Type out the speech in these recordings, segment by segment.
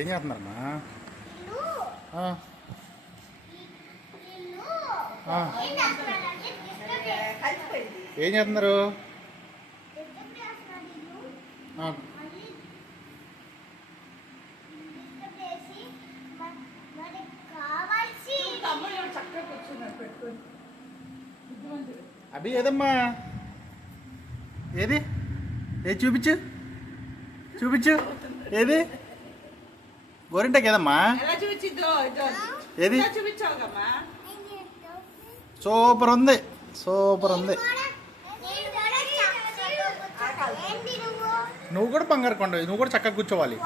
ఏం చేస్తున్నారమ్మా? ఏం చేస్తున్నారు? అభి ఏదమ్మా? ఏది ఏది చూపించు చూపించు. ఏది గోరింటాకి ఏదమ్మా? ఏది? సూపర్ ఉంది, సూపర్ ఉంది. నువ్వు కూడా బంగారు కొండ, నువ్వు కూడా చక్కగా కూర్చోవాలి.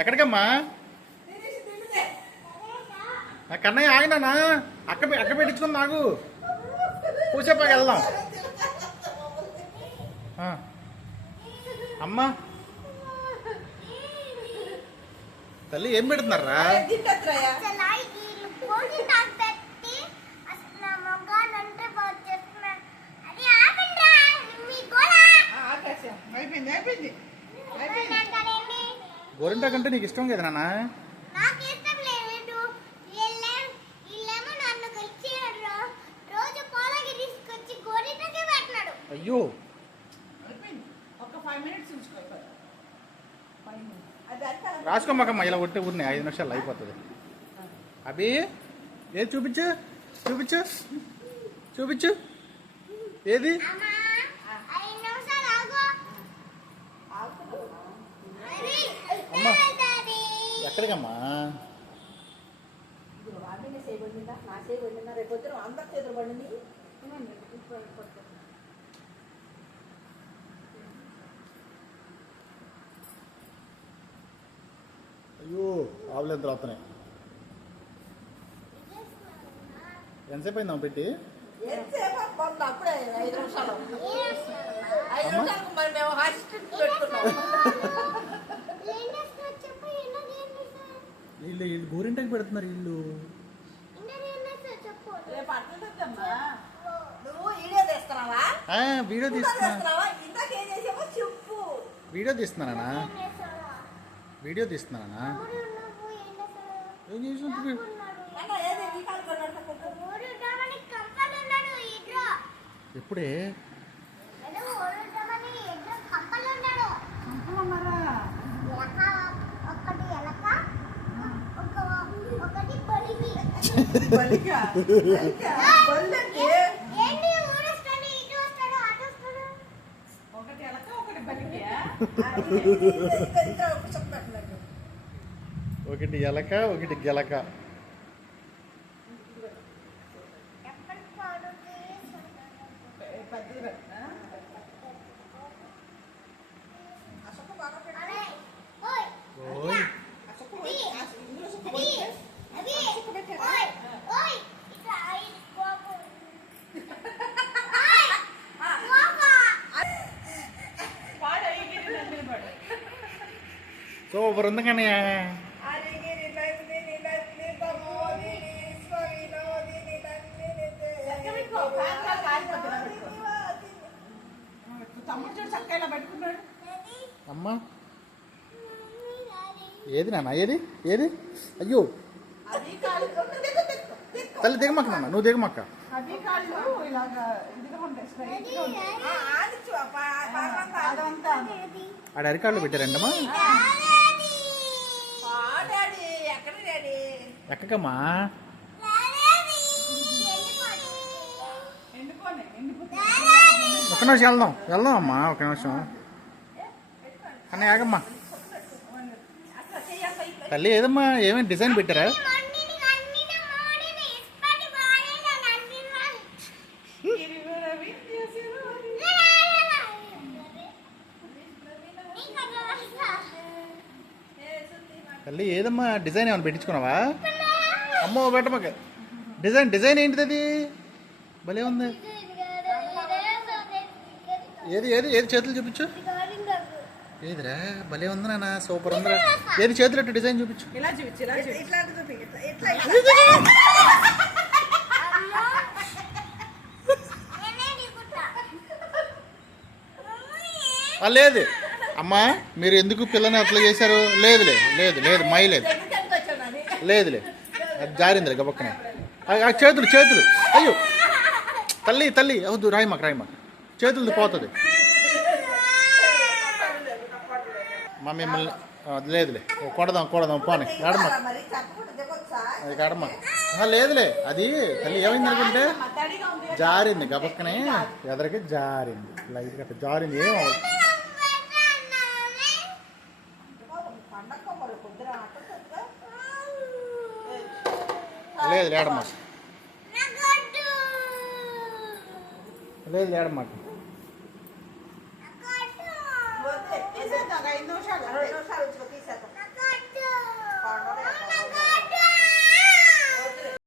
ఎక్కడికమ్మా? కన్నయ్య ఆగినానా? అక్క పెట్టించుకుని నాకు కూసేపాకి వెళ్దాం. అమ్మా తల్లి ఏం పెడుతున్నారా? గోరింటా కంటే నీకు ఇష్టం కదా నాన్న? అయ్యో రాసుకోమాకమ్మా, ఇలా కొట్టే ఊరిని 5 నిమిషాలు అయిపోతుంది. అభి ఏది చూపించు చూపించు చూపించు. ఏది? అమ్మా ఎక్కడికమ్మా? అయ్యో ఆవులు ఎంత వస్తున్నాయి. ఎంతసేపు అయిందా పెట్టి? వీళ్ళు గోరింటాకి పెడుతున్నారు వీళ్ళు. వీడియో తీస్తున్నానా? వీడియో తీస్తున్నానా? ఏం చేసి ఎప్పుడే? ఒకటి ఎలక ఒకటి గెలక. సూపర్ ఉంది కానీ అమ్మా. ఏది నాన్న? ఏది ఏది? అయ్యో తల్లి దిగమక్క నాన్న, నువ్వు దిగమక్క. ఆడ అరికాళ్ళు పెట్టారండమ్మా. ఎక్కకమ్మా. ఒక నిమిషం వెళ్దాం అమ్మా, ఒక నిమిషం. అన్న ఆగమ్మా. తల్లి ఏదమ్మా? ఏమైనా డిజైన్ పెట్టారా? తల్లి ఏదమ్మా? డిజైన్ ఏమైనా పెట్టించుకున్నావా? అమ్మో పెట్టమాక. డిజైన్ ఏంటిది? అది భలే ఉంది. ఏది ఏది ఏది చేతులు చూపించు. ఏదిరా భలే ఉంది నాన్న, సూపర్ ఉందిరా. ఏది చేతులు డిజైన్ చూపించు. లేదు అమ్మా, మీరు ఎందుకు పిల్లని అట్లా చేశారు? లేదులే, లేదు లేదు మై లేదు, లేదులే, అది జారిందిలే గబక్కనే. చేతులు చేతులు, అయ్యో తల్లి తల్లి అవద్దు, రాయమాక రాయమాక, చేతులది పోతుంది మా మిమ్మల్ని. లేదులే, కొడదాం కొడదాం పోనీ, ఆడమా అది ఆడమా. లేదులే, అది తల్లి ఏమైంది అనుకుంటే జారింది గబక్కనే, ఎదరికి జారింది, లైట్గా జారింది, ఏం లేదు లేడమ్మా, లేదు లేడమ్మా.